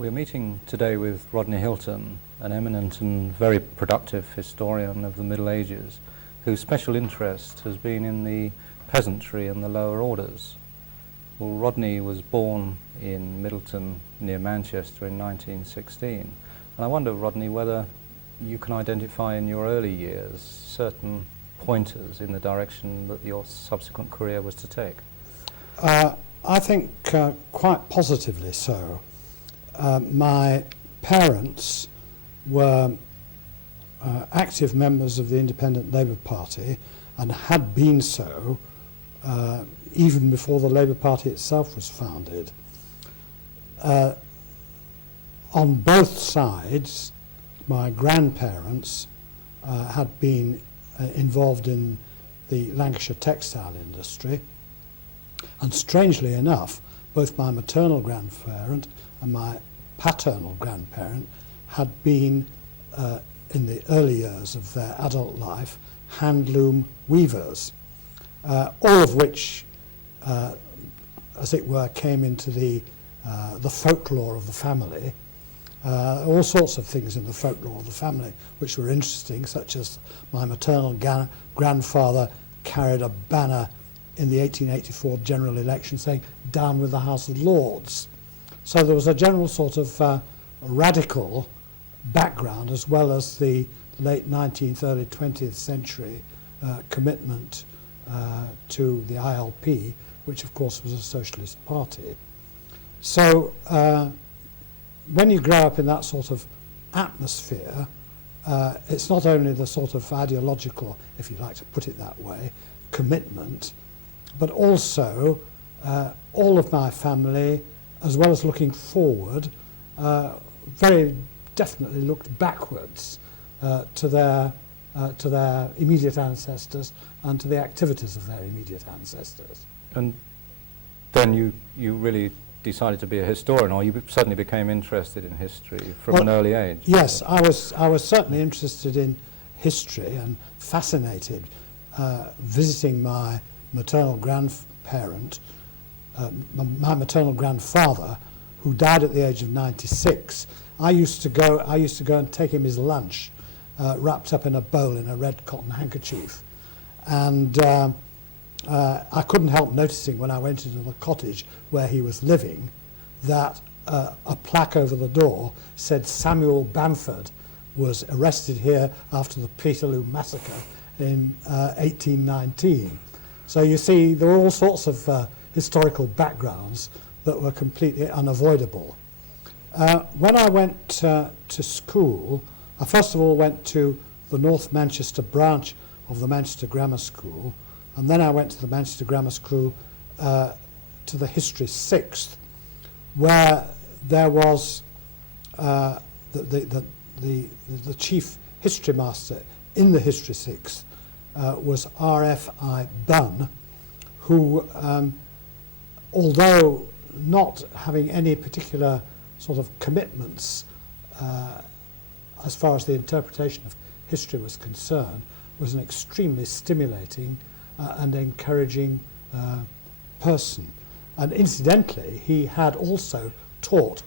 We're meeting today with Rodney Hilton, an eminent and very productive historian of the Middle Ages, whose special interest has been in the peasantry and the lower orders. Well, Rodney was born in Middleton near Manchester in 1916, and I wonder, Rodney, whether you can identify in your early years certain pointers in the direction that your subsequent career was to take. I think quite positively so. My parents were active members of the Independent Labour Party and had been so even before the Labour Party itself was founded. On both sides, my grandparents had been involved in the Lancashire textile industry, and strangely enough, both my maternal grandparent and my paternal grandparent had been, in the early years of their adult life, handloom weavers, all of which, as it were, came into the folklore of the family. All sorts of things in the folklore of the family which were interesting, such as my maternal grandfather carried a banner in the 1884 general election saying, "Down with the House of Lords." So there was a general sort of radical background, as well as the late 19th, early 20th century commitment to the ILP, which of course was a socialist party. So when you grow up in that sort of atmosphere, it's not only the sort of ideological, if you like to put it that way, commitment, but also all of my family, as well as looking forward, very definitely looked backwards to their immediate ancestors and to the activities of their immediate ancestors. And then you really decided to be a historian, or you suddenly became interested in history from an early age? Yes, I was certainly interested in history and fascinated visiting my maternal grandparent, my maternal grandfather, who died at the age of 96. I used to go and take him his lunch, wrapped up in a bowl in a red cotton handkerchief, and I couldn't help noticing when I went into the cottage where he was living that a plaque over the door said Samuel Bamford was arrested here after the Peterloo massacre in 1819. So you see, there were all sorts of historical backgrounds that were completely unavoidable. When I went to school, I first of all went to the North Manchester branch of the Manchester Grammar School, and then I went to the Manchester Grammar School to the History 6th, where there was the chief history master in the History 6th was R.F.I. Bunn, who, although not having any particular sort of commitments as far as the interpretation of history was concerned, was an extremely stimulating and encouraging person. And incidentally, he had also taught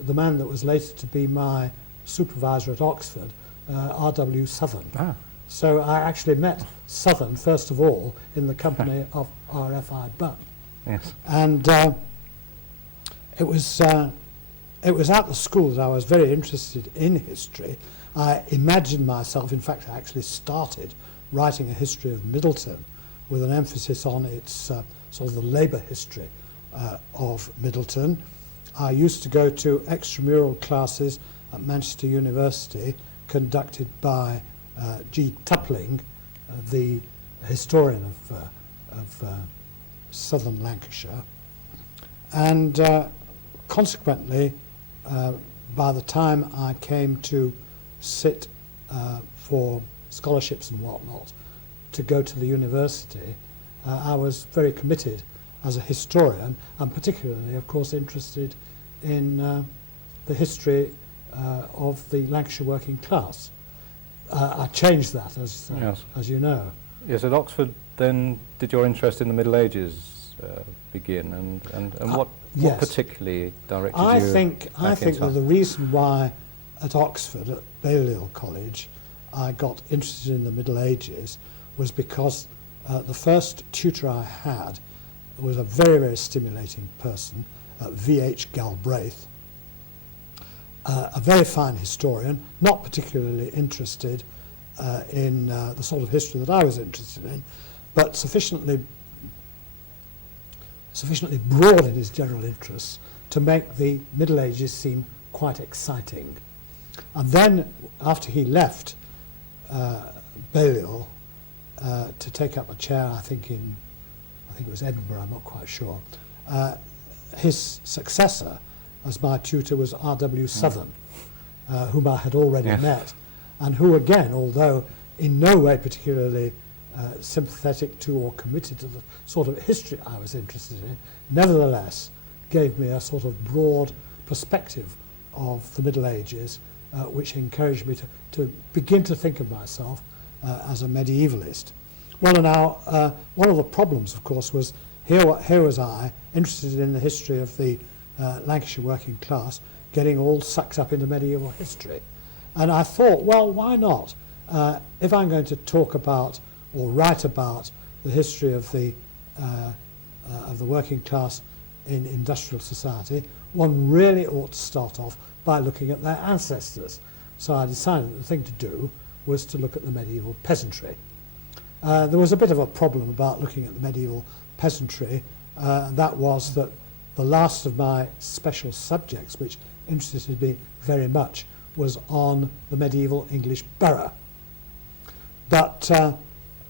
the man that was later to be my supervisor at Oxford, R.W. Southern. Ah. So I actually met Southern, first of all, in the company of R.F.I. Bunn. Yes. And it was at the school that I was very interested in history. I imagined myself, in fact, I actually started writing a history of Middleton with an emphasis on its sort of the labour history of Middleton. I used to go to extramural classes at Manchester University conducted by G. Tupling, the historian of southern Lancashire. And consequently, by the time I came to sit for scholarships and whatnot, to go to the university, I was very committed as a historian, and particularly, of course, interested in the history of the Lancashire working class. I changed that, as you know. Yes, at Oxford, then, did your interest in the Middle Ages begin, and what What Yes. particularly directed I you think back into that the reason why at Oxford, at Balliol College, I got interested in the Middle Ages was because the first tutor I had was a very, very stimulating person, V.H. Galbraith, a very fine historian, not particularly interested in the sort of history that I was interested in, but sufficiently broad in his general interests to make the Middle Ages seem quite exciting. And then, after he left Balliol to take up a chair, I think it was Edinburgh, I'm not quite sure, his successor as my tutor was R.W. Southern, whom I had already met, and who again, although in no way particularly sympathetic to or committed to the sort of history I was interested in, nevertheless gave me a sort of broad perspective of the Middle Ages, which encouraged me to begin to think of myself as a medievalist. Well, now, one of the problems, of course, was here was I, interested in the history of the Lancashire working class, getting all sucked up into medieval history. And I thought, well, why not? If I'm going to talk about or write about the history of the working class in industrial society, one really ought to start off by looking at their ancestors. So I decided that the thing to do was to look at the medieval peasantry. There was a bit of a problem about looking at the medieval peasantry. That was that the last of my special subjects, which interested me very much, was on the medieval English borough. But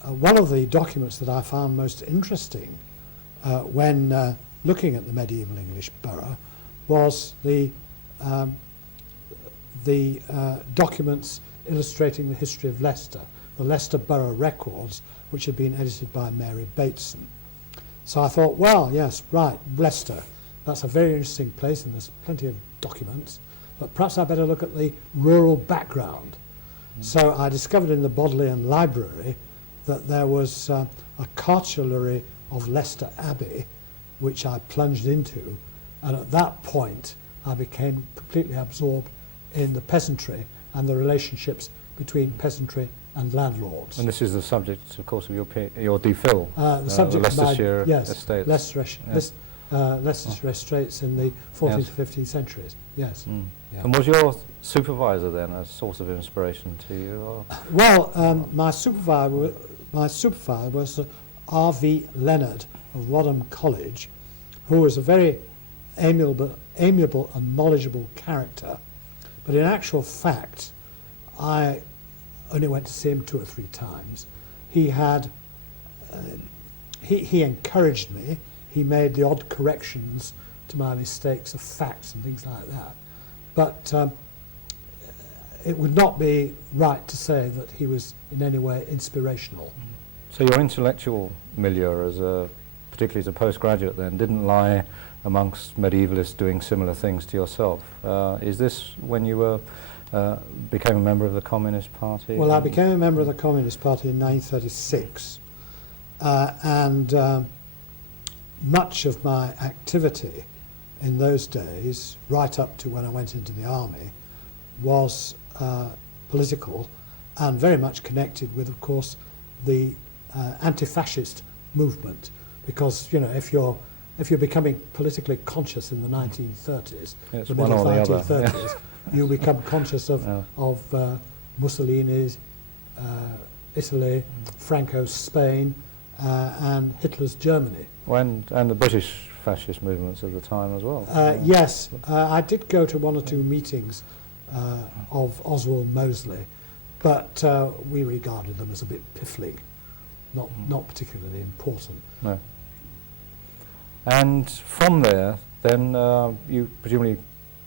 one of the documents that I found most interesting when looking at the medieval English borough was the documents illustrating the history of Leicester, the Leicester Borough Records, which had been edited by Mary Bateson. So I thought, well, yes, right, Leicester, that's a very interesting place and there's plenty of documents, but perhaps I better look at the rural background. So I discovered in the Bodleian Library that there was a cartulary of Leicester Abbey, which I plunged into, and at that point I became completely absorbed in the peasantry and the relationships between peasantry and landlords. And this is the subject, of course, of your DPhil, the subject the Leicestershire of my, yes, estates. Leicestershire estates in the 14th to 15th centuries, yes. Yeah. And was your supervisor then a source of inspiration to you? Or? Well, my supervisor was R.V. Leonard of Wadham College, who was a very amiable and knowledgeable character. But in actual fact, I only went to see him 2 or 3 times. He had, he encouraged me. He made the odd corrections to my mistakes of facts and things like that. But it would not be right to say that he was in any way inspirational. So your intellectual milieu, particularly as a postgraduate then, didn't lie amongst medievalists doing similar things to yourself. Is this when you became a member of the Communist Party? Well, I became a member of the Communist Party in 1936, and much of my activity in those days, right up to when I went into the army, was political and very much connected with, of course, the anti-fascist movement. Because, you know, if you're becoming politically conscious in the 1930s, yes, the middle one or the 1930s, other. you become conscious of Mussolini's Italy, Franco's Spain, and Hitler's Germany. And the British fascist movements of the time as well. Yes, I did go to 1 or 2 meetings of Oswald Mosley, but we regarded them as a bit piffling, not particularly important. No. And from there, then you presumably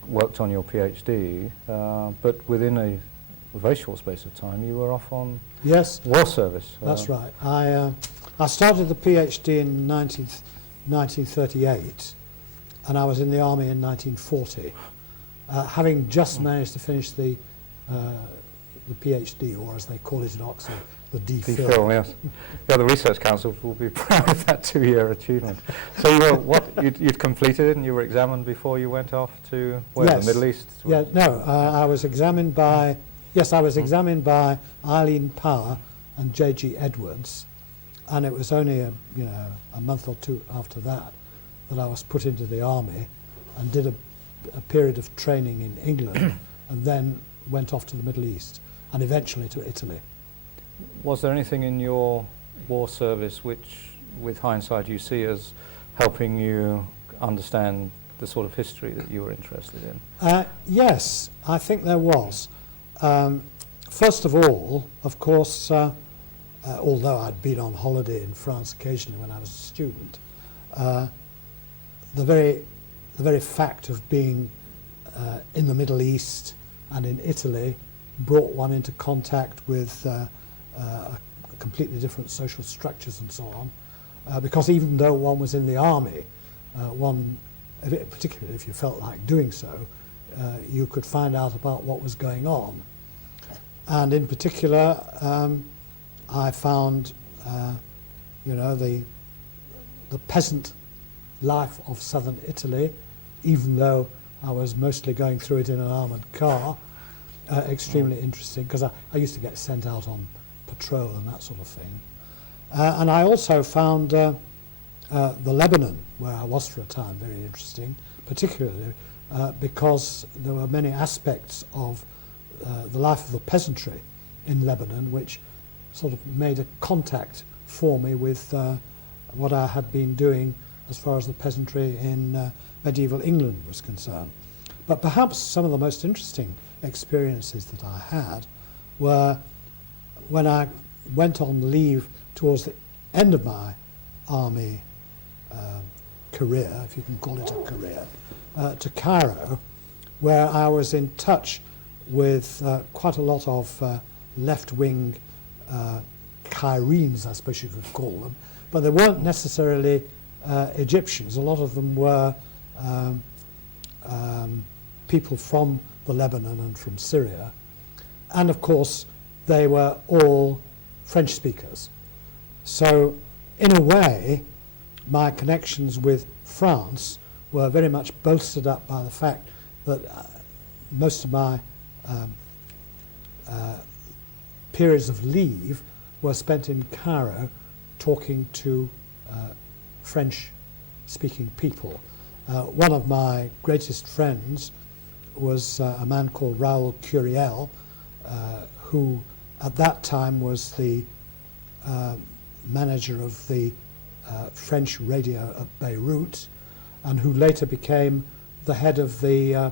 worked on your PhD, but within a very short space of time, you were off on war service. That's right. I started the PhD in 1938, and I was in the army in 1940, having just managed to finish the PhD, or as they call it in Oxford, the DPhil, yes. Yeah, the research councils will be proud of that 2-year achievement. So you were, you'd completed it and you were examined before you went off to, where, yes. the Middle East? Yeah, no, I was examined by, yes, I was examined by Eileen Power and J.G. Edwards, and it was only a month or two after that I was put into the army and did a period of training in England and then went off to the Middle East and eventually to Italy. Was there anything in your war service which, with hindsight, you see as helping you understand the sort of history that you were interested in? Yes, I think there was. First of all, of course, although I'd been on holiday in France occasionally when I was a student, the very fact of being in the Middle East and in Italy brought one into contact with completely different social structures and so on, because even though one was in the army, particularly if you felt like doing so, you could find out about what was going on. And in particular, I found, the peasant life of southern Italy, even though I was mostly going through it in an armoured car, extremely interesting, because I used to get sent out on patrol and that sort of thing. And I also found the Lebanon, where I was for a time, very interesting, particularly because there were many aspects of the life of the peasantry in Lebanon which sort of made a contact for me with what I had been doing as far as the peasantry in medieval England was concerned. But perhaps some of the most interesting experiences that I had were when I went on leave towards the end of my army career, if you can call it a career, to Cairo, where I was in touch with quite a lot of left-wing Cairenes, I suppose you could call them, but they weren't necessarily Egyptians. A lot of them were people from the Lebanon and from Syria, and of course they were all French speakers. So in a way, my connections with France were very much bolstered up by the fact that most of my periods of leave were spent in Cairo talking to French-speaking people. One of my greatest friends was a man called Raoul Curiel, who at that time was the manager of the French radio at Beirut, and who later became the head of the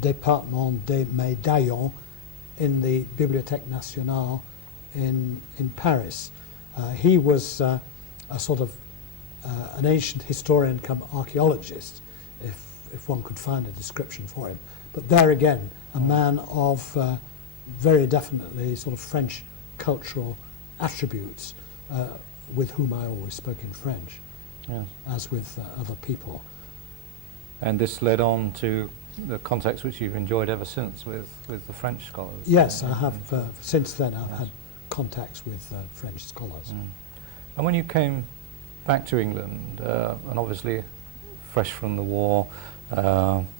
Département des Médaillons in the Bibliothèque Nationale in Paris. He was a sort of an ancient historian come archaeologist, if one could find a description for him. But there again, a man of very definitely sort of French cultural attributes, with whom I always spoke in French, yes, as with other people. And this led on to the contacts which you've enjoyed ever since with the French scholars. Yes, I have. Since then, I've had contacts with French scholars. Mm. And when you came back to England, and obviously fresh from the war,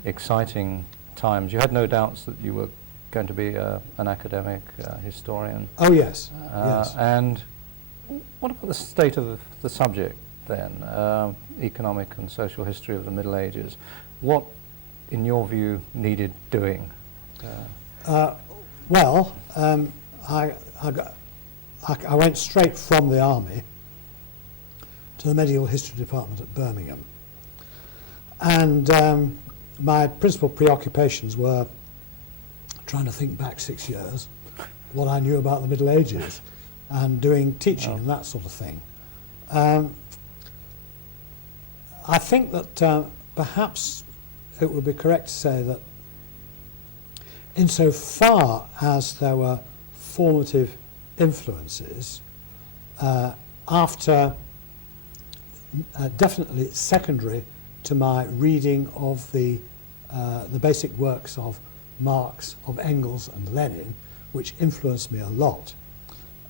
exciting times, you had no doubts that you were going to be an academic historian. Oh yes, yes. And what about the state of the subject then, economic and social history of the Middle Ages? What, in your view, needed doing? Well, I went straight from the army to the medieval history department at Birmingham, and my principal preoccupations were trying to think back 6 years, what I knew about the Middle Ages, and doing teaching and that sort of thing. I think that perhaps it would be correct to say that insofar as there were formative influences, after definitely secondary to my reading of the basic works of Marx, of Engels and Lenin, which influenced me a lot.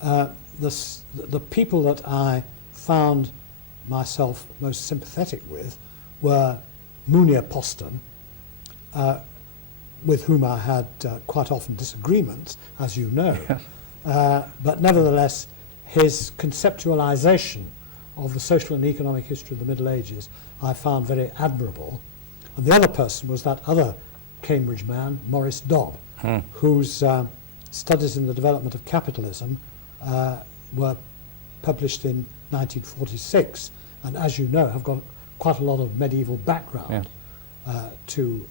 The people that I found myself most sympathetic with were Munir Poston, with whom I had quite often disagreements, as you know, but nevertheless his conceptualization of the social and economic history of the Middle Ages I found very admirable. And the other person was that other Cambridge man, Maurice Dobb, whose studies in the development of capitalism were published in 1946, and as you know have got quite a lot of medieval background to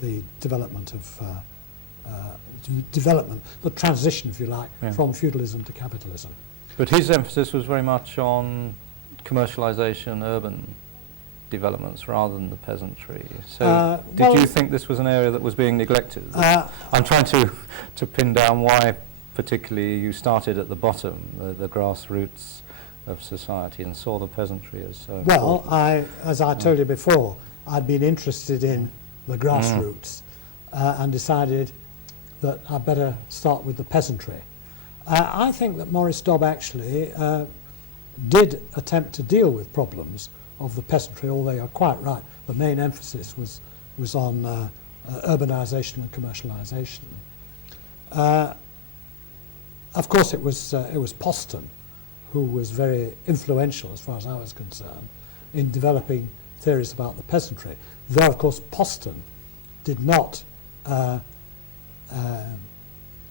the development of the transition, if you like, from feudalism to capitalism. But his emphasis was very much on commercialisation, urban developments, rather than the peasantry. So did you think this was an area that was being neglected? I'm trying to pin down why particularly you started at the bottom, the grassroots of society, and saw the peasantry as so well, as I told you before, I'd been interested in the grassroots and decided that I'd better start with the peasantry. I think that Maurice Dobb actually did attempt to deal with problems of the peasantry, although you're quite right, the main emphasis was on urbanisation and commercialisation. Of course it was Poston who was very influential, as far as I was concerned, in developing theories about the peasantry, though of course Poston did not, as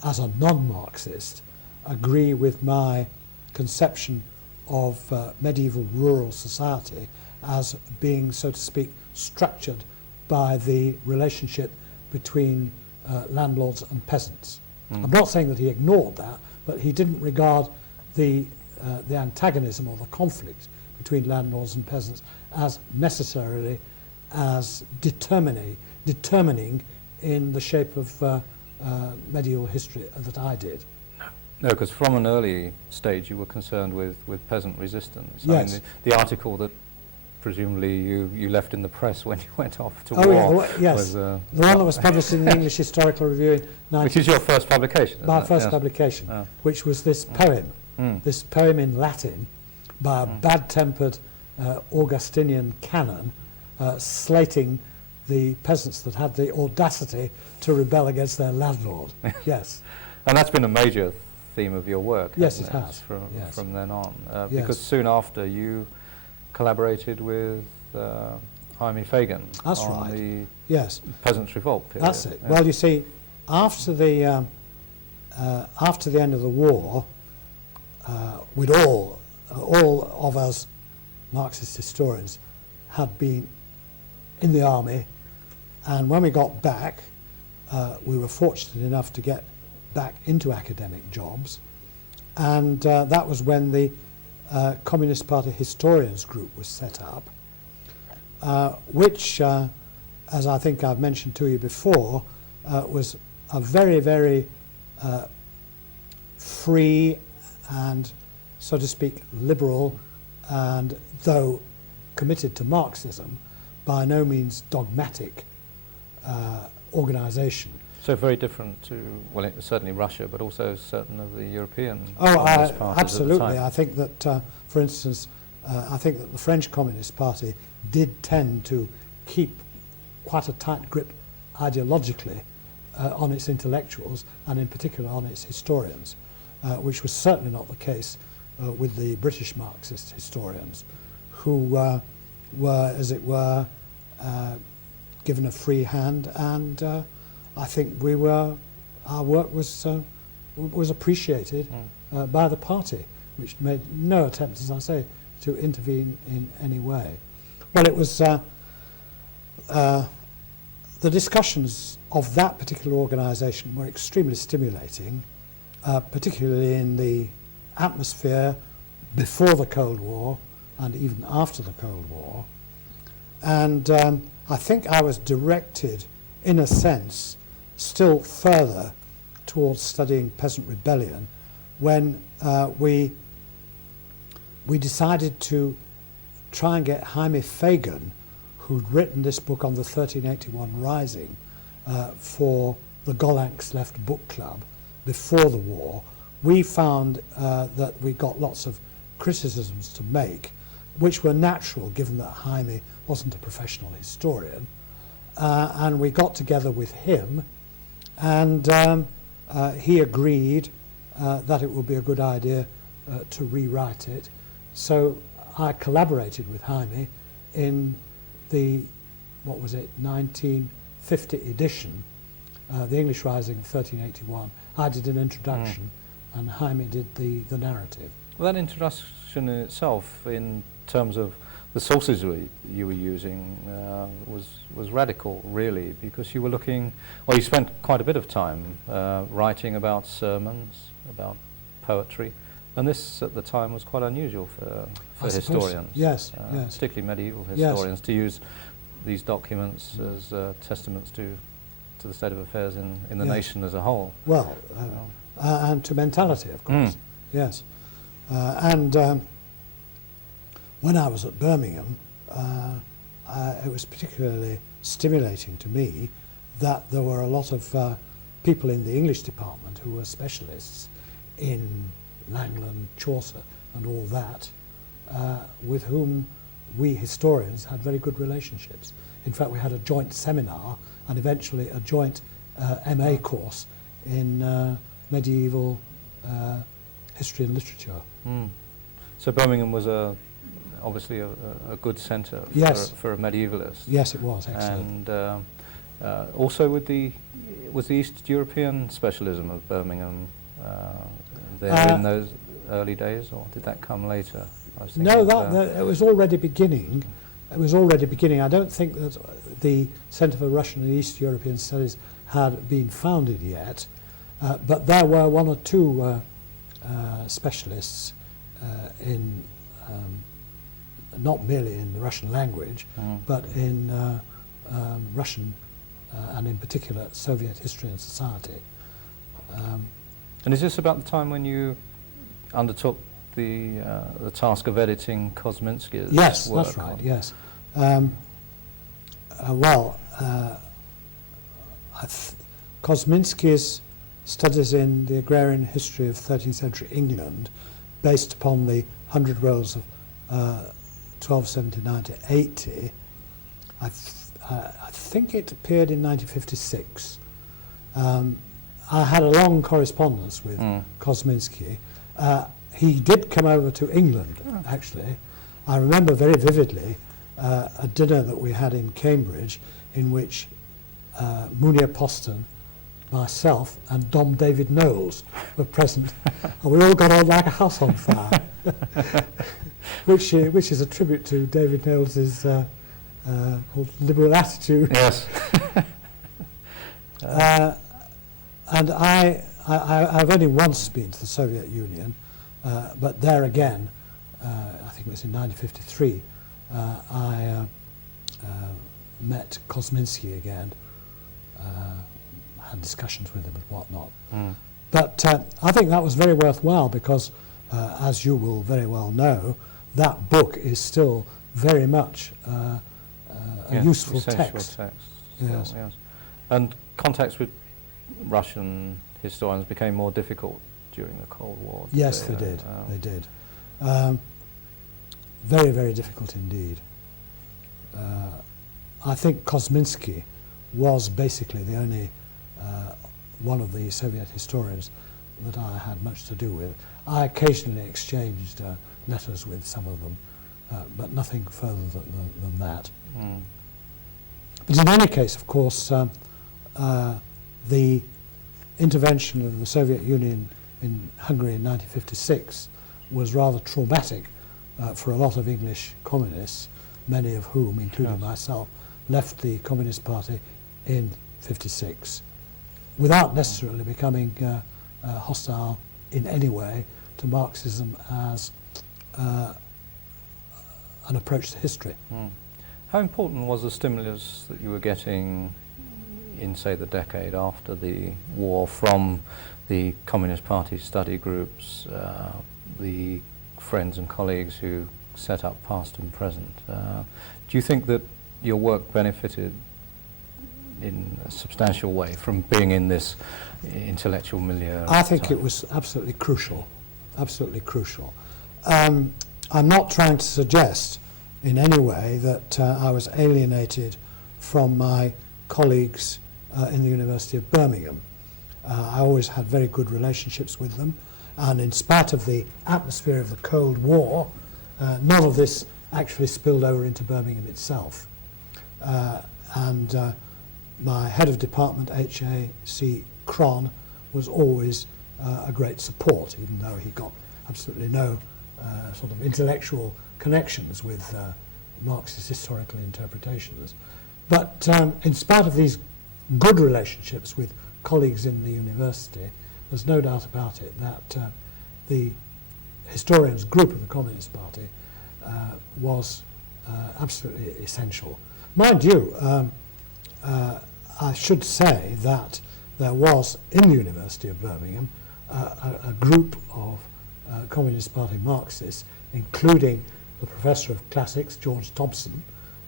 a non-Marxist, agree with my conception of medieval rural society as being, so to speak, structured by the relationship between landlords and peasants. I'm not saying that he ignored that, but he didn't regard the antagonism or the conflict between landlords and peasants as necessarily as determining in the shape of medieval history that I did. No, because from an early stage you were concerned with peasant resistance. Yes. I mean, the article that presumably you left in the press when you went off to war. Yes. Was, the one that was published in the English Historical Review in which is your first publication, isn't my it? first publication, which was this poem, this poem in Latin by a bad-tempered Augustinian canon slating the peasants that had the audacity to rebel against their landlord. Yes. And that's been a major theme of your work. Yes, it has. From then on. Because soon after you collaborated with Jaime Fagan on the Peasants' Revolt period. That's it. Well, you see, after the end of the war, we'd all of us Marxist historians had been in the army, and when we got back, we were fortunate enough to get back into academic jobs, and that was when the Communist Party Historians Group was set up, which, as I think I've mentioned to you before, was a very, very free and, so to speak, liberal, and though committed to Marxism, by no means dogmatic organisation. So very different to, well, certainly Russia, but also certain of the European communist parties absolutely. at the time. I think that, for instance, I think that the French Communist Party did tend to keep quite a tight grip ideologically on its intellectuals, and in particular on its historians, which was certainly not the case with the British Marxist historians, who were, as it were, given a free hand, and I think our work was appreciated by the party, which made no attempt, as I say, to intervene in any way. Well, it was the discussions of that particular organisation were extremely stimulating, particularly in the atmosphere before the Cold War and even after the Cold War. And I think I was directed, in a sense, still further towards studying peasant rebellion when we decided to try and get Jaime Fagan, who'd written this book on the 1381 Rising for the Gollancz Left Book Club, before the war, we found that we got lots of criticisms to make, which were natural given that Jaime wasn't a professional historian. And we got together with him, and he agreed that it would be a good idea to rewrite it. So I collaborated with Jaime in the, 1950 edition, the English Rising of 1381. I did an introduction, and Jaime did the narrative. Well, that introduction in itself, in terms of the sources you were using, was radical, really, because you were looking, or you spent quite a bit of time writing about sermons, about poetry, and this at the time was quite unusual for historians. Yes, yes. Particularly medieval historians, to use these documents as testaments to the state of affairs in the nation as a whole. Well, and to mentality, of course. Yes. And when I was at Birmingham, it was particularly stimulating to me that there were a lot of people in the English department who were specialists in Langland, Chaucer and all that, with whom we historians had very good relationships. In fact, we had a joint seminar and eventually a joint MA course in medieval history and literature. So Birmingham was obviously a good centre for a medievalist. Yes, it was, excellent. And also was the East European specialism of Birmingham there in those early days, or did that come later? No, it was already beginning. It was already beginning. I don't think that the Centre for Russian and East European Studies had been founded yet, but there were one or two specialists in not merely in the Russian language, but in Russian and in particular Soviet history and society. And is this about the time when you undertook the task of editing Kosminski's work? Yes, that's right, yes. Kosminski's studies in the agrarian history of 13th century England, based upon the 100 Rolls of 1279 to 80, I think it appeared in 1956. I had a long correspondence with Kosminski. He did come over to England, actually. I remember very vividly a dinner that we had in Cambridge in which Munir Poston, myself and Dom David Knowles were present, and we all got on like a house on fire, which is a tribute to David Knowles's liberal attitude. Yes. And I've only once been to the Soviet Union, but there again, I think it was in 1953, I met Kosminski again, had discussions with him and whatnot. But I think that was very worthwhile because, as you will very well know, that book is still very much a useful text. Yes. Yes. And contacts with Russian historians became more difficult during the Cold War. Yes, they did. They did. Very, very difficult indeed. I think Kosminski was basically the only one of the Soviet historians that I had much to do with. I occasionally exchanged letters with some of them, but nothing further than that. But in any case, of course, the intervention of the Soviet Union in Hungary in 1956 was rather traumatic for a lot of English communists, many of whom, including myself, left the Communist Party in '56 without necessarily becoming hostile in any way to Marxism as an approach to history. How important was the stimulus that you were getting in, say, the decade after the war from the Communist Party study groups, the friends and colleagues who set up past and present? Do you think that your work benefited in a substantial way from being in this intellectual milieu? I think it was absolutely crucial, absolutely crucial. I'm not trying to suggest in any way that I was alienated from my colleagues in the University of Birmingham. I always had very good relationships with them, and in spite of the atmosphere of the Cold War, none of this actually spilled over into Birmingham itself. And my head of department, H.A.C. Cron, was always a great support, even though he got absolutely no sort of intellectual connections with Marxist historical interpretations. But in spite of these good relationships with colleagues in the university, there's no doubt about it that the historians group of the Communist Party was absolutely essential. Mind you, I should say that there was in the University of Birmingham a group of Communist Party Marxists, including the Professor of Classics, George Thompson,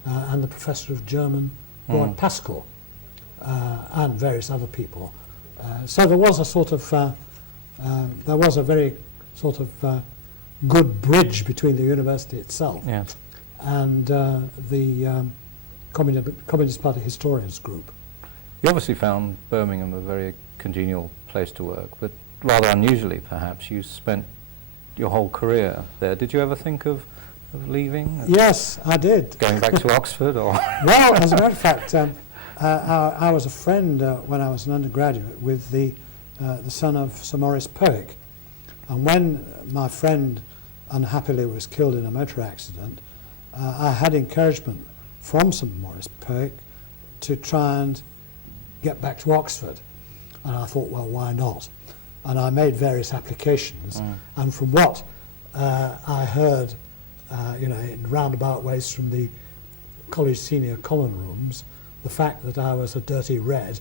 and the Professor of German, Lord Pascal, and various other people. So there was a sort of, there was a very sort of good bridge between the university itself and the Communist Party Historians Group. You obviously found Birmingham a very congenial place to work, but rather unusually perhaps you spent your whole career there. Did you ever think of leaving? Yes, I did. Going back to Oxford or? Well, as a matter of fact, I was a friend when I was an undergraduate with the son of Sir Maurice Powick. And when my friend unhappily was killed in a motor accident, I had encouragement from Sir Maurice Powick to try and get back to Oxford. And I thought, well, why not? And I made various applications. And from what I heard, you know, in roundabout ways from the college senior common rooms, the fact that I was a dirty red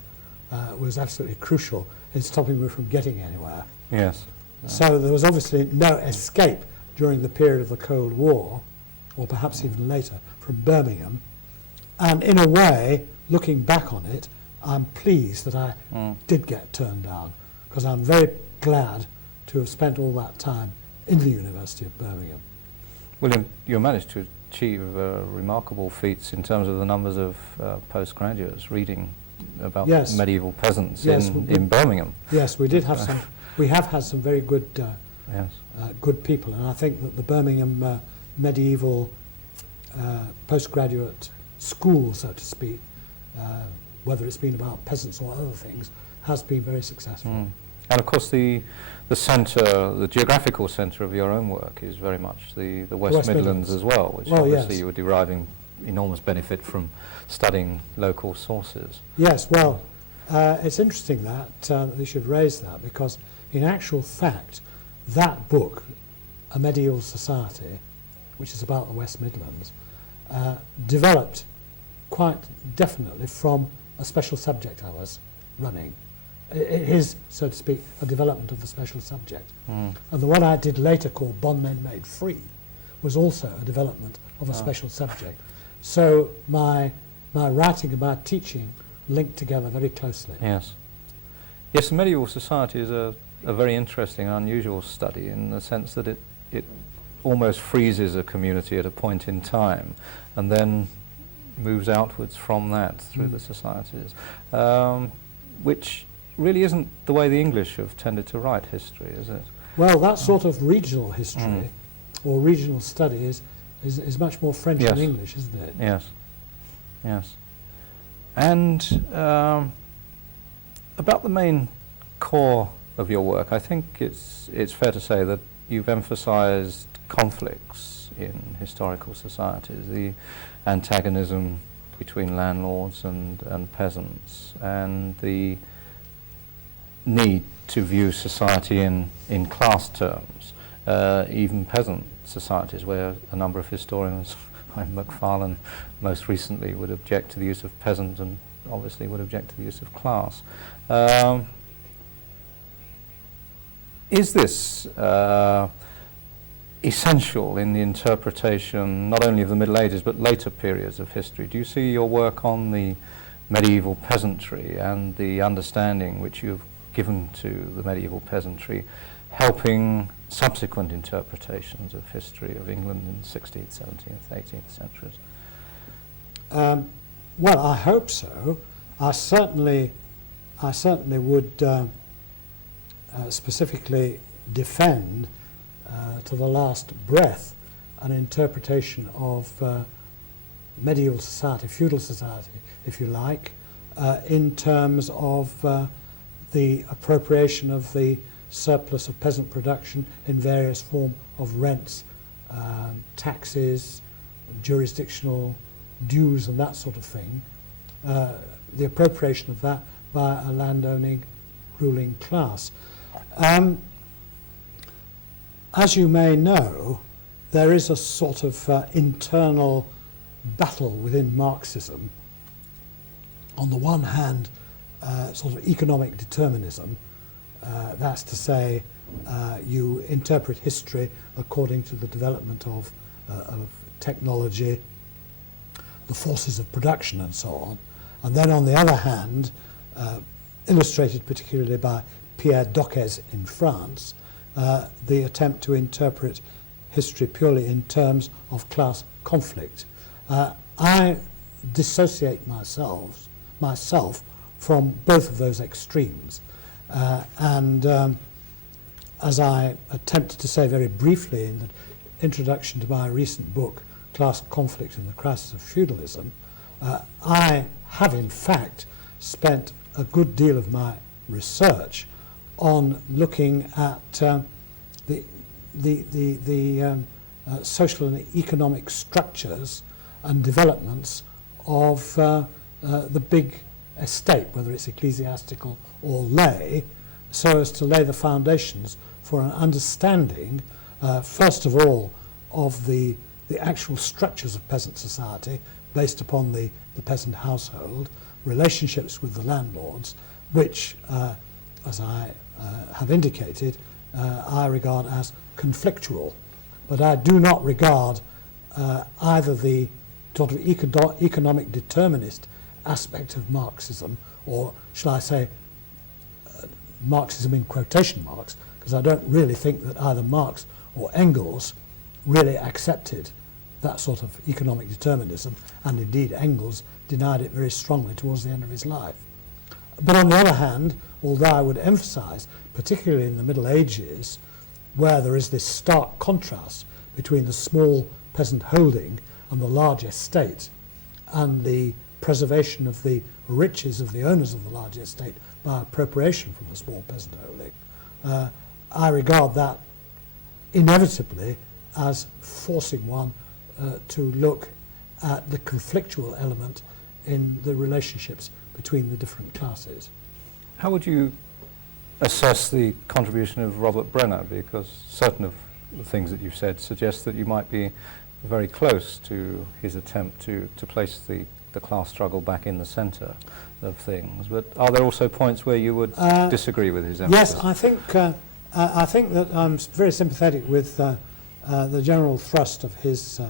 was absolutely crucial in stopping me from getting anywhere. Yes. So there was obviously no escape during the period of the Cold War, or perhaps even later, from Birmingham. And in a way, looking back on it, I'm pleased that I did get turned down, because I'm very glad to have spent all that time in the University of Birmingham. William, you managed to achieve remarkable feats in terms of the numbers of postgraduates reading about medieval peasants in Birmingham. Yes, we did have some. We have had some very good, good people, and I think that the Birmingham medieval postgraduate school, so to speak, whether it's been about peasants or other things, has been very successful. And of course the centre, the geographical centre of your own work is very much the West Midlands as well, which obviously you were deriving enormous benefit from studying local sources. Yes, well, it's interesting that they should raise that, because in actual fact, that book, A Medieval Society, which is about the West Midlands, developed quite definitely from a special subject I was running. It is, so to speak, a development of the special subject. And the one I did later called Bondmen Made Free was also a development of a special subject. So my writing and my teaching linked together very closely. Yes. Yes, the medieval society is a very interesting and unusual study in the sense that it almost freezes a community at a point in time and then moves outwards from that through the societies, which really isn't the way the English have tended to write history, is it? Well, that sort of regional history or regional study is much more French than English, isn't it? Yes, yes. And about the main core of your work, I think it's fair to say that you've emphasised conflicts in historical societies, the antagonism between landlords and peasants, and the need to view society in class terms, even peasant societies, where a number of historians, like Macfarlane most recently, would object to the use of peasant and obviously would object to the use of class. Is this essential in the interpretation not only of the Middle Ages but later periods of history? Do you see your work on the medieval peasantry and the understanding which you've given to the medieval peasantry helping subsequent interpretations of history of England in the 16th, 17th, 18th centuries? Well, I hope so. I certainly would specifically defend to the last breath an interpretation of medieval society, feudal society, if you like, in terms of the appropriation of the surplus of peasant production in various forms of rents, taxes, jurisdictional dues and that sort of thing, the appropriation of that by a landowning ruling class. As you may know, there is a sort of internal battle within Marxism. On the one hand, sort of economic determinism, that's to say, you interpret history according to the development of technology, the forces of production and so on. And then on the other hand, illustrated particularly by Pierre Docquez in France, the attempt to interpret history purely in terms of class conflict. I dissociate myself from both of those extremes. And as I attempted to say very briefly in the introduction to my recent book, Class Conflict and the Crisis of Feudalism, I have in fact spent a good deal of my research on looking at the social and economic structures and developments of the big estate, whether it's ecclesiastical or lay, so as to lay the foundations for an understanding, first of all, of the actual structures of peasant society based upon the peasant household, relationships with the landlords, which, as I have indicated, I regard as conflictual. But I do not regard either the sort of economic determinist aspect of Marxism, or shall I say Marxism in quotation marks, because I don't really think that either Marx or Engels really accepted that sort of economic determinism, and indeed Engels denied it very strongly towards the end of his life. But on the other hand, although I would emphasize, particularly in the Middle Ages, where there is this stark contrast between the small peasant holding and the large estate, and the preservation of the riches of the owners of the large estate by appropriation from the small peasant holding, I regard that inevitably as forcing one to look at the conflictual element in the relationships between the different classes. How would you assess the contribution of Robert Brenner? Because certain of the things that you've said suggest that you might be very close to his attempt to place the class struggle back in the centre of things. But are there also points where you would disagree with his emphasis? Yes, I think that I'm very sympathetic with the general thrust of his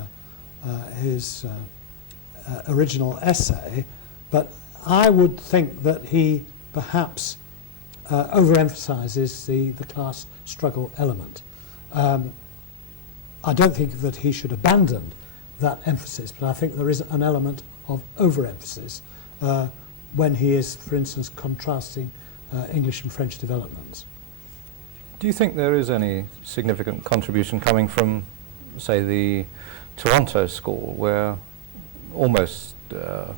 original essay, but I would think that he perhaps overemphasizes the class struggle element. I don't think that he should abandon that emphasis, but I think there is an element of overemphasis when he is, for instance, contrasting English and French developments. Do you think there is any significant contribution coming from, say, the Toronto school, where almost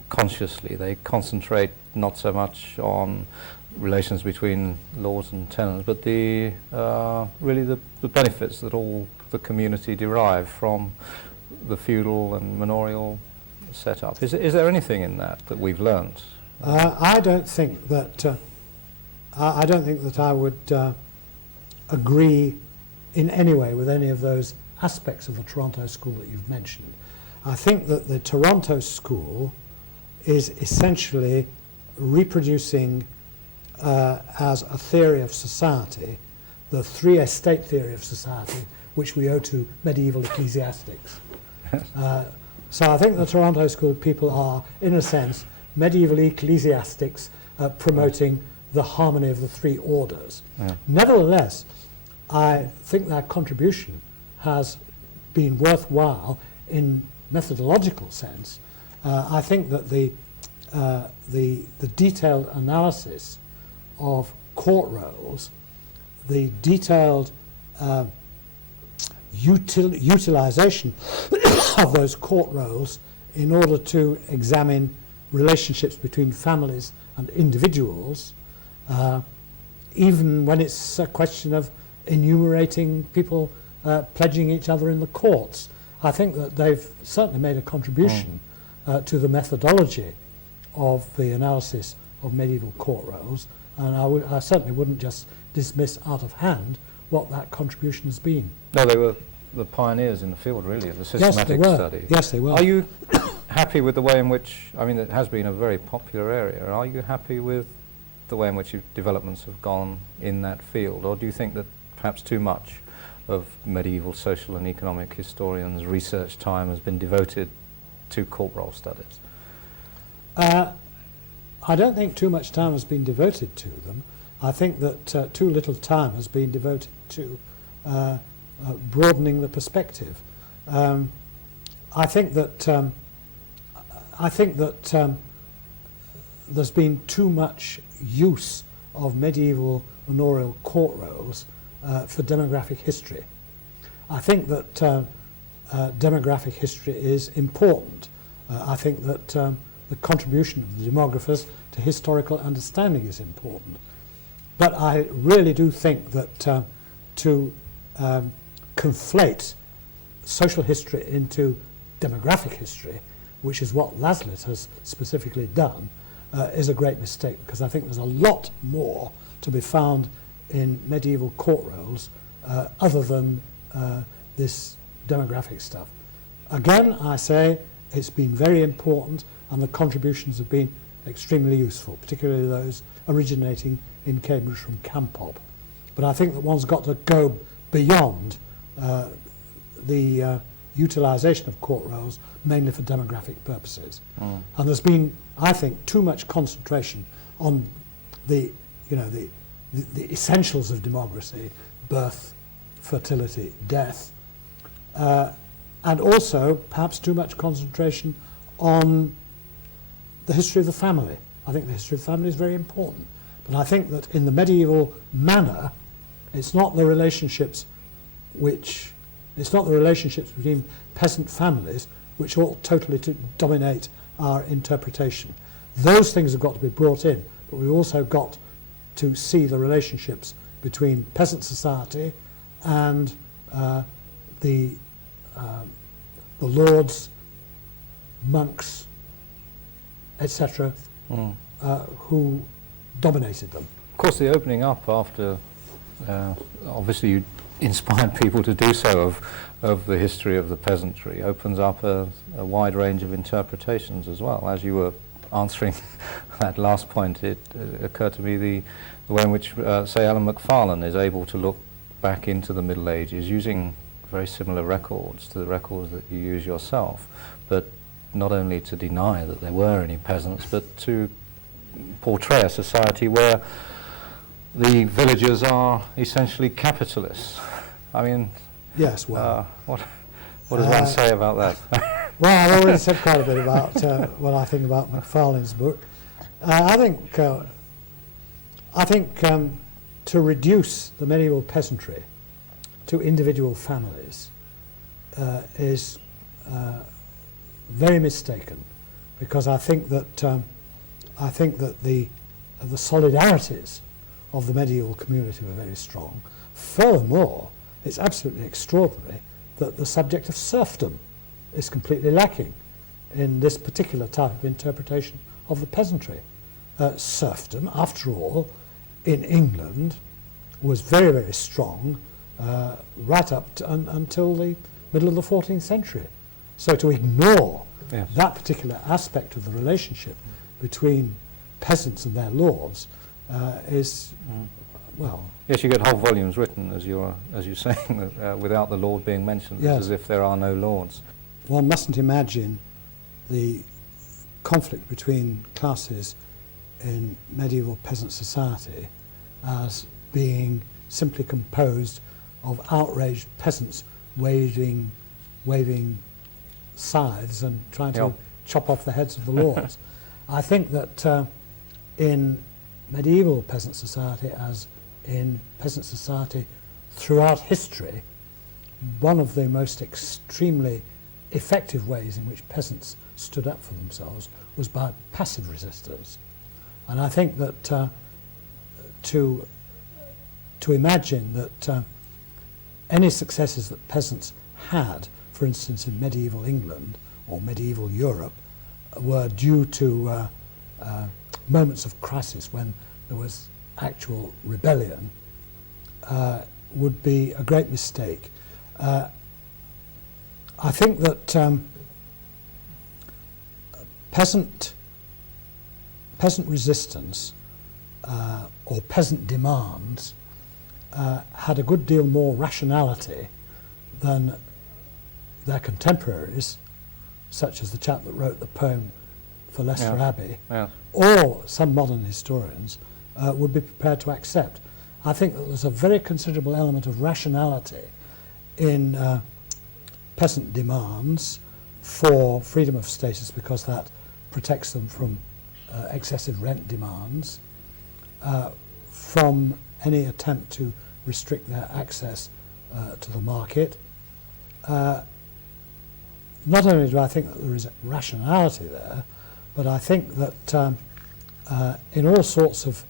consciously they concentrate not so much on relations between lords and tenants, but the really the benefits that all the community derive from the feudal and manorial setup? Is there anything in that we've learnt? I don't think that I would agree in any way with any of those aspects of the Toronto school that you've mentioned. I think that the Toronto school is essentially reproducing as a theory of society the three estate theory of society which we owe to medieval ecclesiastics. So I think the Toronto school people are, in a sense, medieval ecclesiastics promoting the harmony of the three orders. Yeah. Nevertheless, I think their contribution has been worthwhile in methodological sense. I think that the detailed analysis of court rolls, the detailed utilization of those court rolls in order to examine relationships between families and individuals, even when it's a question of enumerating people pledging each other in the courts. I think that they've certainly made a contribution to the methodology of the analysis of medieval court rolls, and I certainly wouldn't just dismiss out of hand what that contribution has been. No, they were the pioneers in the field, really, of the systematic study. Yes, they were. Are you happy with the way in which, I mean, it has been a very popular area, are you happy with the way in which developments have gone in that field, or do you think that perhaps too much of medieval social and economic historians' research time has been devoted to court roll studies? I don't think too much time has been devoted to them. I think that too little time has been devoted to broadening the perspective. I think that there's been too much use of medieval manorial court rolls for demographic history. I think that demographic history is important. I think that the contribution of the demographers to historical understanding is important. But I really do think that to conflate social history into demographic history, which is what Laslett has specifically done, is a great mistake, because I think there's a lot more to be found in medieval court rolls other than this demographic stuff. Again, I say it's been very important, and the contributions have been extremely useful, particularly those originating in Cambridge from Campop. But I think that one's got to go beyond the utilisation of court rolls, mainly for demographic purposes. And there's been, I think, too much concentration on the essentials of democracy: birth, fertility, death, and also perhaps too much concentration on the history of the family. I think the history of the family is very important, but I think that in the medieval manner, it's not the relationships between peasant families which ought totally to dominate our interpretation. Those things have got to be brought in, but we've also got to see the relationships between peasant society and the lords, monks, etc., who dominated them. Of course, the opening up after, obviously you inspired people to do so, of the history of the peasantry, opens up a wide range of interpretations as well. As you were answering that last point, it occurred to me the way in which, say, Alan Macfarlane is able to look back into the Middle Ages using very similar records to the records that you use yourself, but not only to deny that there were any peasants, but to portray a society where the villagers are essentially capitalists. I mean, yes. Well, what does one say about that? Well, I've already said quite a bit about what I think about Macfarlane's book. I think to reduce the medieval peasantry to individual families is very mistaken, because I think that the solidarities of the medieval community were very strong. Furthermore, it's absolutely extraordinary that the subject of serfdom is completely lacking in this particular type of interpretation of the peasantry. Serfdom, after all, in England was very, very strong right up to, until the middle of the 14th century. So to ignore that particular aspect of the relationship between peasants and their lords is, well... Yes, you get whole volumes written, as you're saying, without the lord being mentioned, yes. as if there are no lords. One mustn't imagine the conflict between classes in medieval peasant society as being simply composed of outraged peasants waving scythes and trying to chop off the heads of the lords. I think that in medieval peasant society, as in peasant society throughout history, one of the most extremely effective ways in which peasants stood up for themselves was by passive resistance. And I think that to imagine that any successes that peasants had, for instance in medieval England or medieval Europe, were due to moments of crisis when there was actual rebellion, would be a great mistake. I think that peasant resistance or peasant demands had a good deal more rationality than their contemporaries, such as the chap that wrote the poem for Leicester Abbey, or some modern historians would be prepared to accept. I think that there's a very considerable element of rationality in peasant demands for freedom of status, because that protects them from excessive rent demands, from any attempt to restrict their access to the market. Not only do I think that there is rationality there, but I think that in all sorts of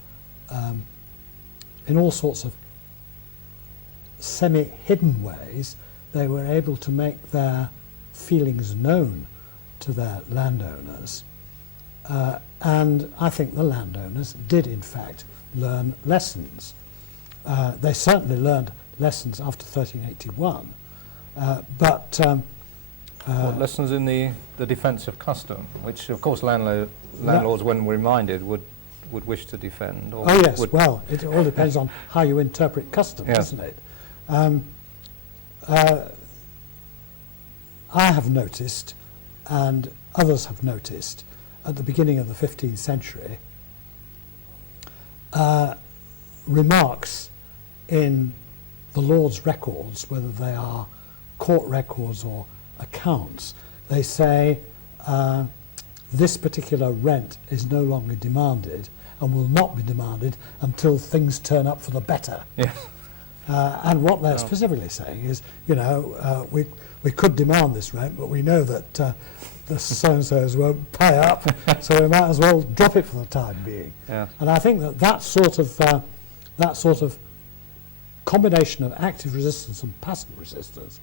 semi-hidden ways, they were able to make their feelings known to their landowners. And I think the landowners did, in fact, learn lessons. They certainly learned lessons after 1381, but what lessons in the defence of custom, which of course landlords, when reminded, would wish to defend. Or oh yes, well, it all depends on how you interpret custom, doesn't it? I have noticed, and others have noticed, at the beginning of the 15th century, remarks in the Lord's records, whether they are court records or accounts. They say this particular rent is no longer demanded and will not be demanded until things turn up for the better. Yes. And what they're specifically saying is, you know, we could demand this rent, but we know that the so-and-sos won't pay up, so we might as well drop it for the time being. Yeah. And I think that that sort of combination of active resistance and passive resistance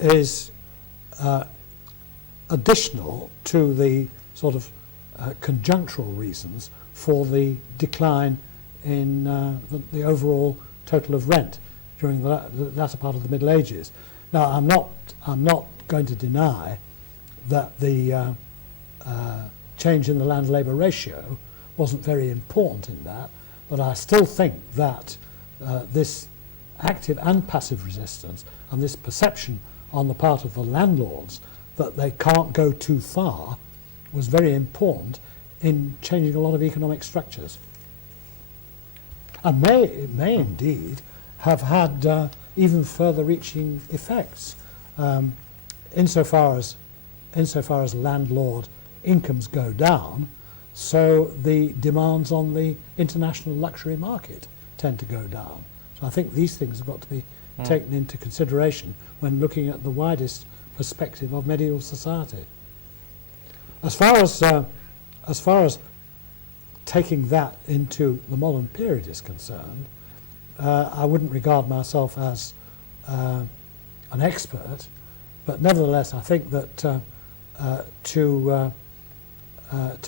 is additional to the sort of conjunctural reasons for the decline in the overall total of rent during the latter part of the Middle Ages. Now, I'm not going to deny that the change in the land-labour ratio wasn't very important in that, but I still think that this active and passive resistance and this perception on the part of the landlords that they can't go too far was very important in changing a lot of economic structures, and may indeed have had even further reaching effects insofar as landlord incomes go down, so the demands on the international luxury market tend to go down. So I think these things have got to be taken into consideration when looking at the widest perspective of medieval society. As far as taking that into the modern period is concerned, I wouldn't regard myself as an expert, but nevertheless I think that to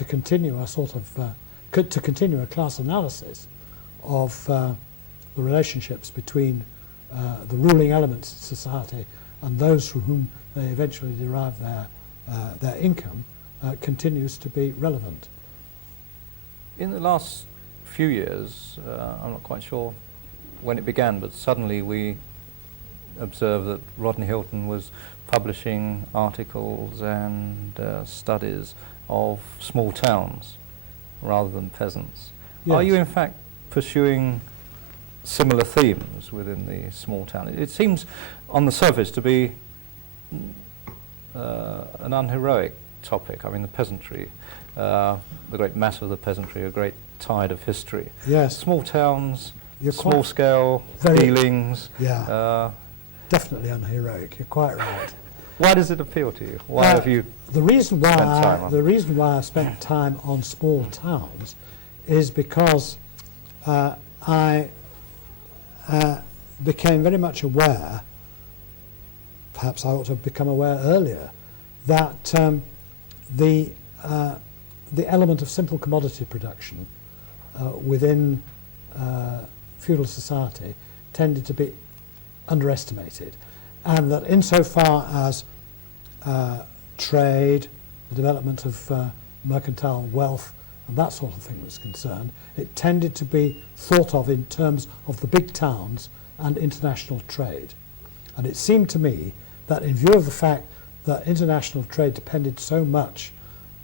continue a sort of to continue a class analysis of the relationships between the ruling elements of society and those from whom they eventually derive their income continues to be relevant. In the last few years, I'm not quite sure when it began, but suddenly we observed that Rodney Hilton was publishing articles and studies of small towns rather than peasants. Yes. Are you in fact pursuing similar themes within the small town? It seems on the surface to be an unheroic topic. I mean, the peasantry, the great mass of the peasantry, a great tide of history. Yes. Small towns, You're small scale dealings. Yeah. Definitely unheroic. You're quite right. Why does it appeal to you? Why have you the reason why spent time on the reason why I spent time on small towns is because I became very much aware, perhaps I ought to have become aware earlier, that the element of simple commodity production within feudal society tended to be underestimated, and that insofar as trade, the development of mercantile wealth and that sort of thing was concerned, it tended to be thought of in terms of the big towns and international trade. And it seemed to me that in view of the fact that international trade depended so much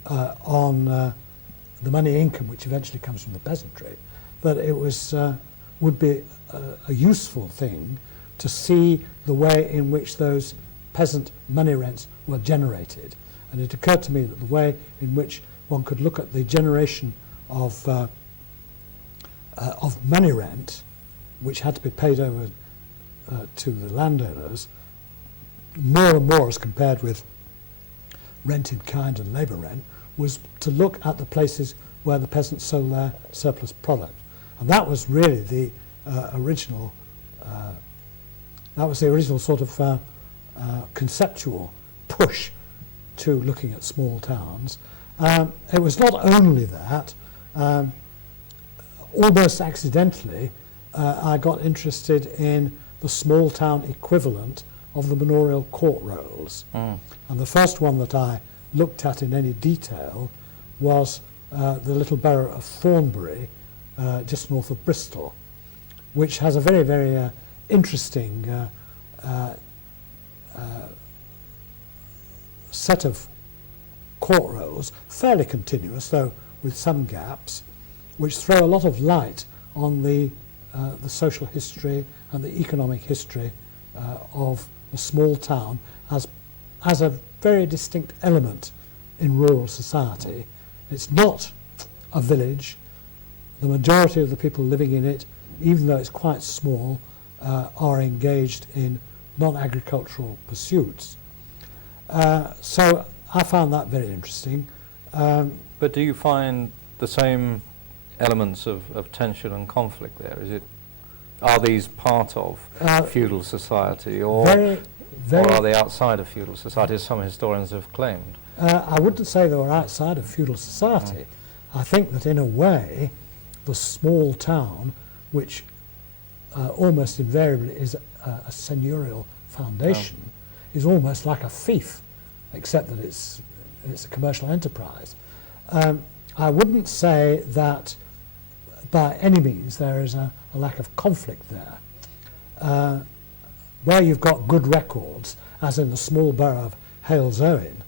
on the money income which eventually comes from the peasantry, that it was would be a useful thing to see the way in which those peasant money rents were generated. And it occurred to me that the way in which one could look at the generation of money rent, which had to be paid over to the landowners, more and more as compared with rent in kind and labour rent, was to look at the places where the peasants sold their surplus product. And that was really the original sort of conceptual push to looking at small towns. It was not only that, almost accidentally, I got interested in the small town equivalent of the manorial court rolls. And the first one that I looked at in any detail was the little borough of Thornbury, just north of Bristol, which has a very, very interesting set of court rolls, fairly continuous, though with some gaps, which throw a lot of light on the social history and the economic history of a small town as a very distinct element in rural society. It's not a village. The majority of the people living in it, even though it's quite small, are engaged in non-agricultural pursuits. So I found that very interesting. But do you find the same elements of tension and conflict there? Are these part of feudal society, or are they outside of feudal society, as some historians have claimed? I wouldn't say they were outside of feudal society. I think that in a way, the small town, which almost invariably is a seigneurial foundation, is almost like a fief, except that it's a commercial enterprise. I wouldn't say that by any means there is a lack of conflict there. Where you've got good records, as in the small borough of Halesowen,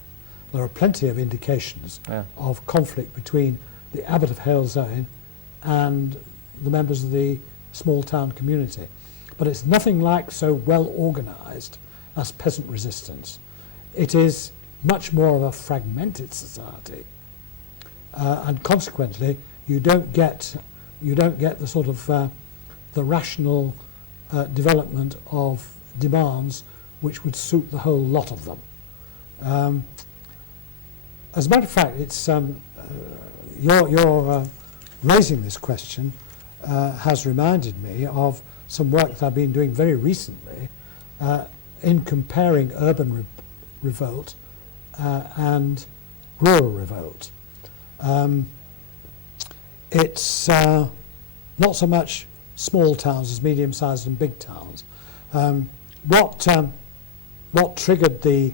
there are plenty of indications of conflict between the abbot of Halesowen and the members of the small town community. But it's nothing like so well organised as peasant resistance. It is much more of a fragmented society, and consequently you don't get the sort of the rational development of demands which would suit the whole lot of them. As a matter of fact, it's your raising this question has reminded me of some work that I've been doing very recently in comparing urban revolt and rural revolt. It's not so much small towns as medium-sized and big towns. What triggered the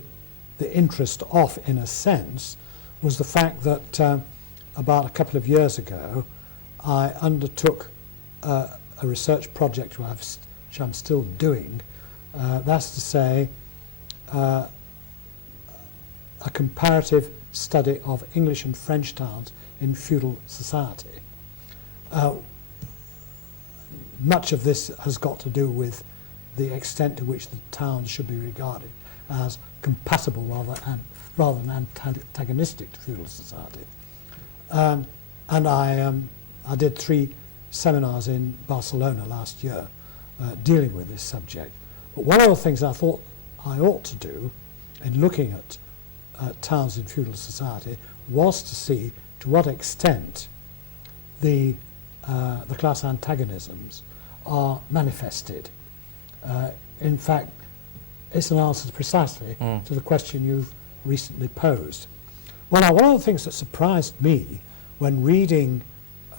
interest off, in a sense, was the fact that about a couple of years ago I undertook a research project which I'm still doing That's to say, a comparative study of English and French towns in feudal society. Much of this has got to do with the extent to which the towns should be regarded as compatible rather than antagonistic to feudal society. And I did 3 seminars in Barcelona last year dealing with this subject. But one of the things I thought I ought to do in looking at towns in feudal society was to see to what extent the class antagonisms are manifested. In fact, it's an answer precisely to the question you've recently posed. Well, now, one of the things that surprised me when reading,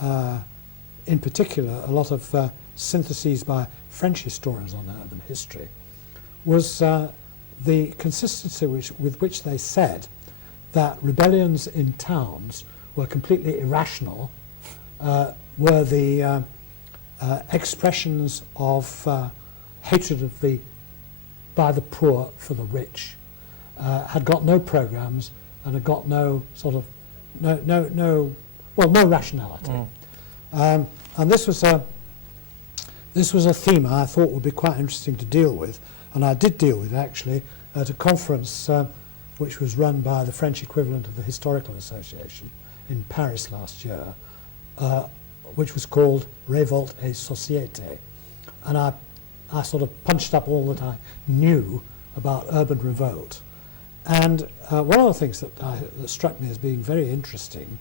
in particular, a lot of syntheses by French historians on urban history, was the consistency with which they said that rebellions in towns were completely irrational, were the expressions of hatred by the poor for the rich, had got no programs and had got no sort of no rationality. And this was a theme I thought would be quite interesting to deal with, and I did deal with actually at a conference which was run by the French equivalent of the Historical Association in Paris last year, which was called Révolte et Société. And I sort of punched up all that I knew about urban revolt. And one of the things that struck me as being very interesting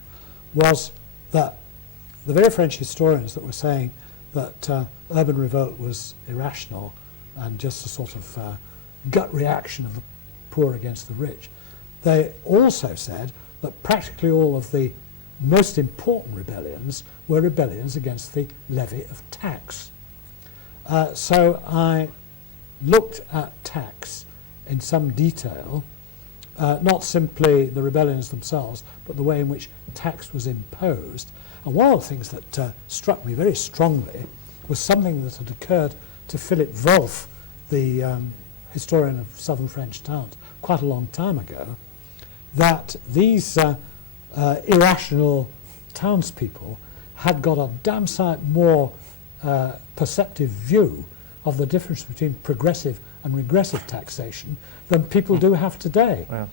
was that the very French historians that were saying that urban revolt was irrational and just a sort of gut reaction of the poor against the rich, they also said that practically all of the most important rebellions were rebellions against the levy of tax. So I looked at tax in some detail, not simply the rebellions themselves, but the way in which tax was imposed. And one of the things that struck me very strongly was something that had occurred to Philip Wolff, the historian of southern French towns, quite a long time ago, that these irrational townspeople had got a damn sight more perceptive view of the difference between progressive and regressive taxation than people do have today. Yeah.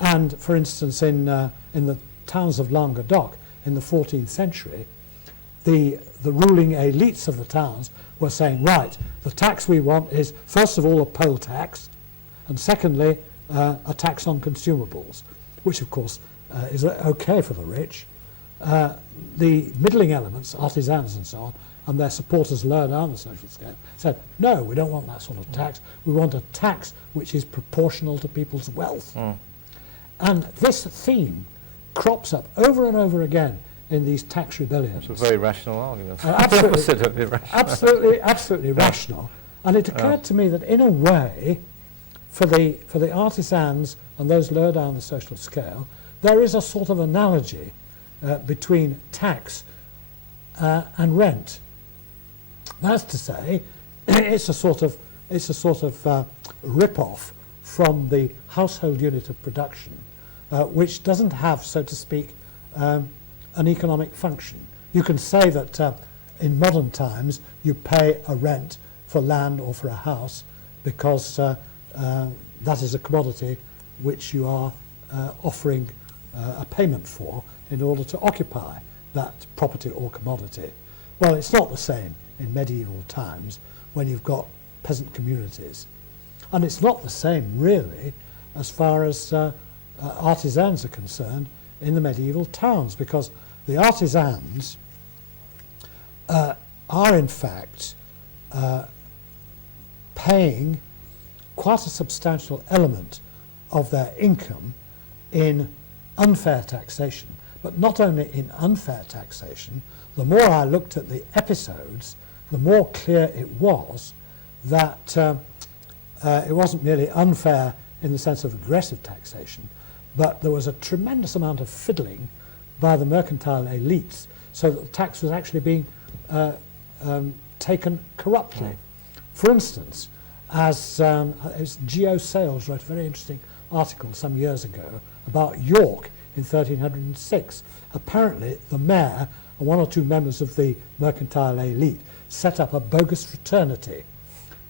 And for instance, in the towns of Languedoc in the 14th century, the ruling elites of the towns were saying, right, the tax we want is first of all a poll tax, and secondly a tax on consumables, which of course is okay for the rich. The middling elements, artisans and so on, and their supporters lower down the social scale, said, no, we don't want that sort of tax. We want a tax which is proportional to people's wealth. And this theme crops up over and over again in these tax rebellions. It's a very rational argument. Absolutely rational. And it occurred to me that in a way, for the artisans and those lower down the social scale, there is a sort of analogy between tax and rent. That's to say, it's a sort of rip-off from the household unit of production, which doesn't have, so to speak, an economic function. You can say that in modern times you pay a rent for land or for a house because that is a commodity which you are offering a payment for in order to occupy that property or commodity. Well, it's not the same in medieval times when you've got peasant communities. And it's not the same, really, as far as artisans are concerned in the medieval towns, because the artisans are, in fact, paying quite a substantial element of their income in unfair taxation. But not only in unfair taxation, the more I looked at the episodes, the more clear it was that it wasn't merely unfair in the sense of aggressive taxation, but there was a tremendous amount of fiddling by the mercantile elites, so that the tax was actually being taken corruptly. For instance, as it's Geo Sales wrote a very interesting article some years ago about York in 1306. Apparently the mayor and one or two members of the mercantile elite set up a bogus fraternity,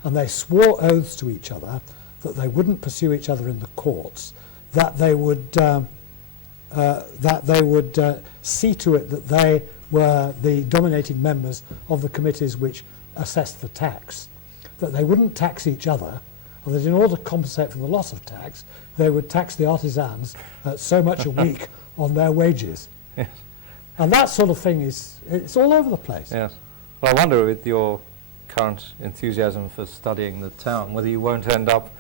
and they swore oaths to each other that they wouldn't pursue each other in the courts, that they would see to it that they were the dominating members of the committees which assessed the tax, that they wouldn't tax each other, and that in order to compensate for the loss of tax, they would tax the artisans so much a week on their wages. Yes. And that sort of thing it's all over the place. Yes. Well, I wonder, with your current enthusiasm for studying the town, whether you won't end up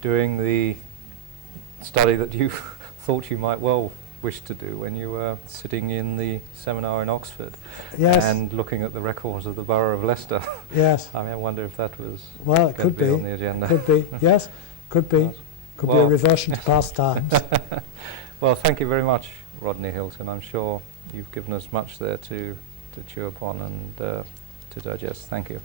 doing the study that you thought you might well wish to do when you were sitting in the seminar in Oxford, yes, and looking at the records of the Borough of Leicester. Yes. I mean, I wonder if that was well, it could be be on the agenda. Could be. Yes, could be. Yes. Could be Well, a reversion to past times. Well, thank you very much, Rodney Hilton. I'm sure you've given us much there to chew upon and to digest. Thank you.